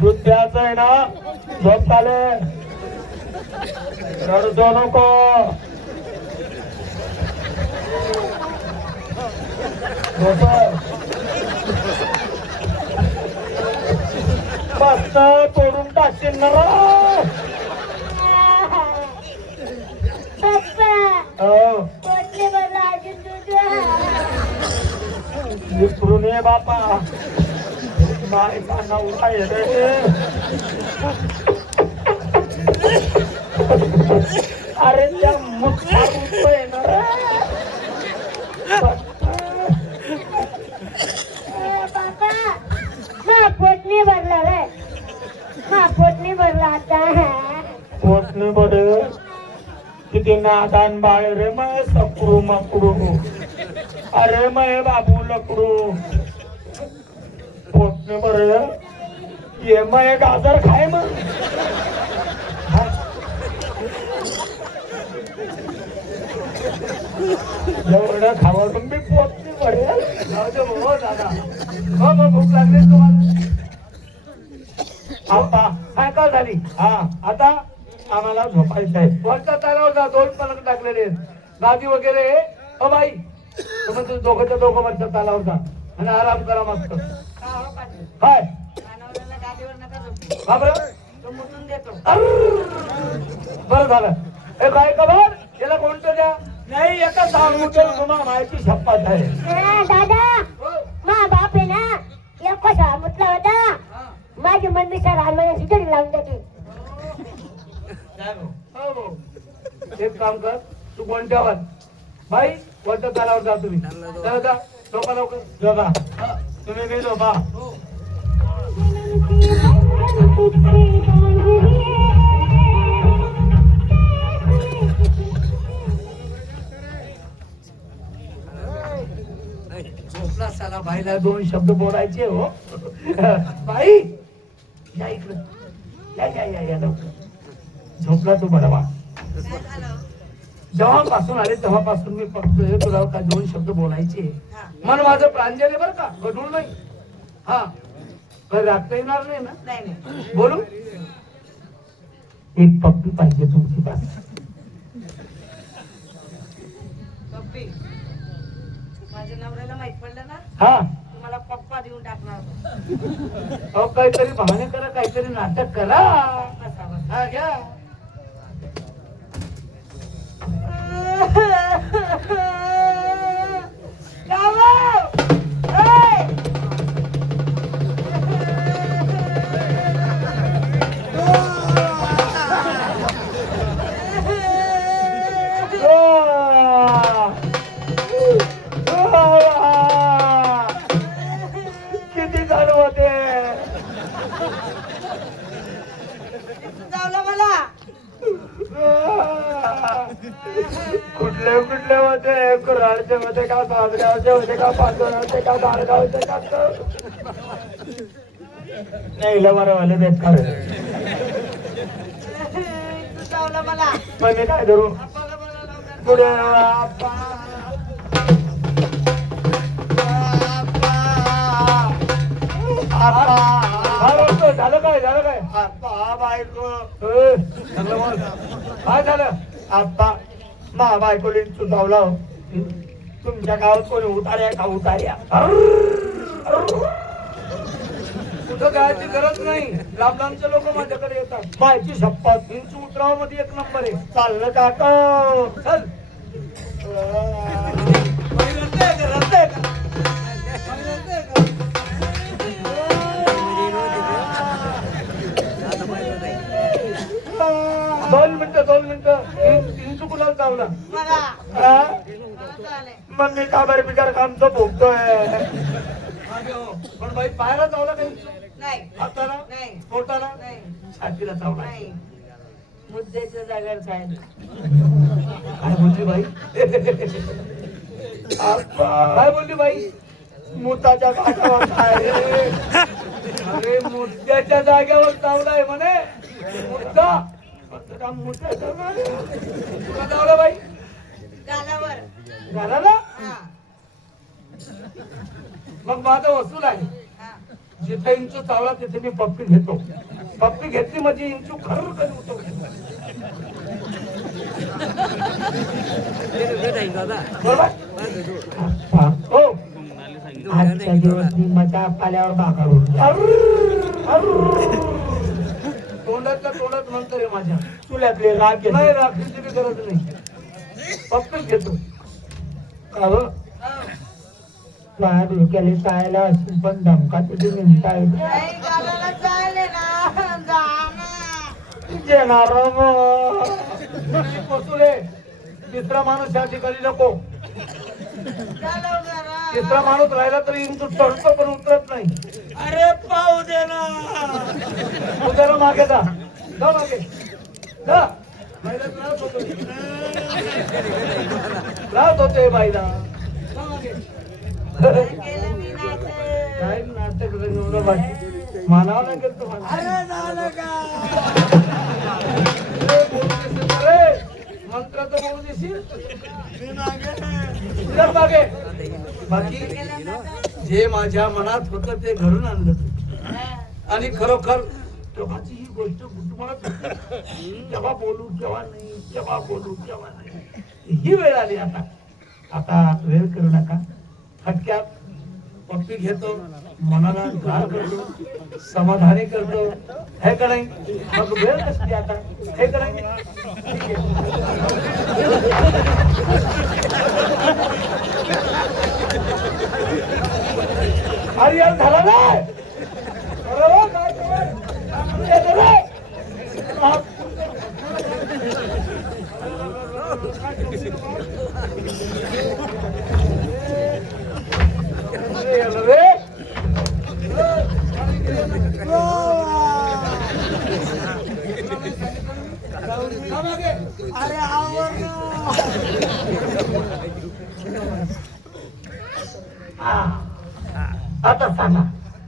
वृद्ध्याच आहे ना झोप चाले रडतो नको मस्त तोडून टाकशील ना विसरून ये बापा मायचा नवरा येते अरे त्या मुख्य येणार पोटनी भरला रे पोटनी भरला आता पोटनी भर किती नादान बाळ रे मग सकडू मकडू अरे मग बाबू लकडू पोटने बर ये मग गाजर खाय मग एवढं खावं तुम्ही पोटने भरेल हो दादा हो मग भूक लागली तुम्हाला आता काय का झाली हा आता आम्हाला झोपायचं आहे वरच्या तालावर जा 2 पलंग टाकलेले गादी वगैरे हो बाई तुम्ही दोघंच्या दोघं वरच्या तालावर जा आणि आराम करा मस्त काय बरं झालं हे काय कबर याला कोणतं द्या नाही एका सांगून तुम्हाला माहिती शपथ आहे दादा मा बाप आहे ना एक कसा म्हटला होता माझी मम्मी सर आम्हाला सुटली लावून देते एक काम कर तू कोणत्यावर भाई कोणत्या तालावर जा तुम्ही जा झोपा लवकर झोपा तुम्ही नाही झोपा झोपला साला भाईला 2 शब्द बोलायचे हो बाई या इकडं या लवकर झोपला तू बडवा जेव्हापासून आले तेव्हापासून मी फक्त तुला काय 2 शब्द बोलायचे मन माझं प्रांजल बरं का गढूळ नाही हा काही रागता येणार नाही ना बोलू एक पप्पी पाहिजे तुमची बात माझ्या नवऱ्याला माहित पडलं ना हा तुम्हाला पप्पा देऊन टाकणार अहो काहीतरी बहाणे करा काहीतरी नाटक करा हा घ्या किती जण होते मला कुठले होते कुराडचे होते का सासगावचे होते का पाचोर होते का दारगावचे का नाही बरं वाले देत का मला मग मी काय करू पुढे झालं काय बायको काय झालं आप्पा मा बायकोली सुधावला तुमच्या गावात कोणी उतार्या का उतार्या कुठं जायची गरज नाही लांबचे लोक माझ्याकडे येतात माहिती शपथ इंच उतराव मध्ये 1 नंबर आहे चाललं काका चल दोन मिनिटं इंचू कुणाला चावला मग मी काबार बिकार कामचं भोगतोय पण बाई पायाला चावला काही नाही हाताला नाही पोटाला नाही छातीला चावला नाही मुद्द्याच्या जागेवर काय काय बोलली बाई काय बोलली बाई मुताच्या जागेवर आहे. अरे मुद्द्याच्या जागेवर चावलाय म्हणे मुद्दा. का मुद्द्याच्या जागेवर? तुला चावला बाई गालावर. घालाला. हा, मग माझं वसूल आहे. हा. जिथे इंचू चावला तिथे मी पप्पी घेतो. पप्पी घेतली म्हणजे इंचू खरं कधी उठवतो. बरोबर? अच्छा. हो. आजच्या दिवस मी मजा पाल्यावर भाकर उडली. तोंडातल्या तोंडात म्हणतो रे माझ्या. चुल्यातले राग येते. नाही राखीची बी गरज नाही. पप्पीच घेतो. का ग? माझ्या डोक्याला चायला असून पण धमका तुझी मिळता येते. नाही, गालाला चालले ना. जा ना. येणार मग. वसूल तिसरा माणूस या ठिकाणी नको. गालावर जरा. तिसरा माणूस राहिला तरी इंचू चढतो पण उतरत नाही. अरे पाहू दे ना. उद्याला मागे जा. जा मागे जा. बाईला त्रास होतो. त्रास होतोय बाईला. जा मागे. काय केलं मी नाटक? काय नाटक रंगवलं बाकी मानावं लागेल तुम्हाला. अरे झालं का? ए, बोलू देशील का रे? मंत्राचं बोलू देशील? चल मागे. बाकी जे माझ्या मनात होतं ते घडून आणलं तू. आणि खरोखर तेव्हाची ही गोष्ट कुटुंबात केव्हा बोलू केव्हा नाही, केव्हा बोलू केव्हा नाही, ही वेळ आली. आता वेळ करू नका. फटक्यात पप्पी घेतो, मनाला गार करतो, समाधानी करतो. हे का नाही? मग वेळ नसते आता. हे का नाही? ठीक आहे. अरे यार झाला नाही. बरोबर काय अरे आवर ना. आता सांगा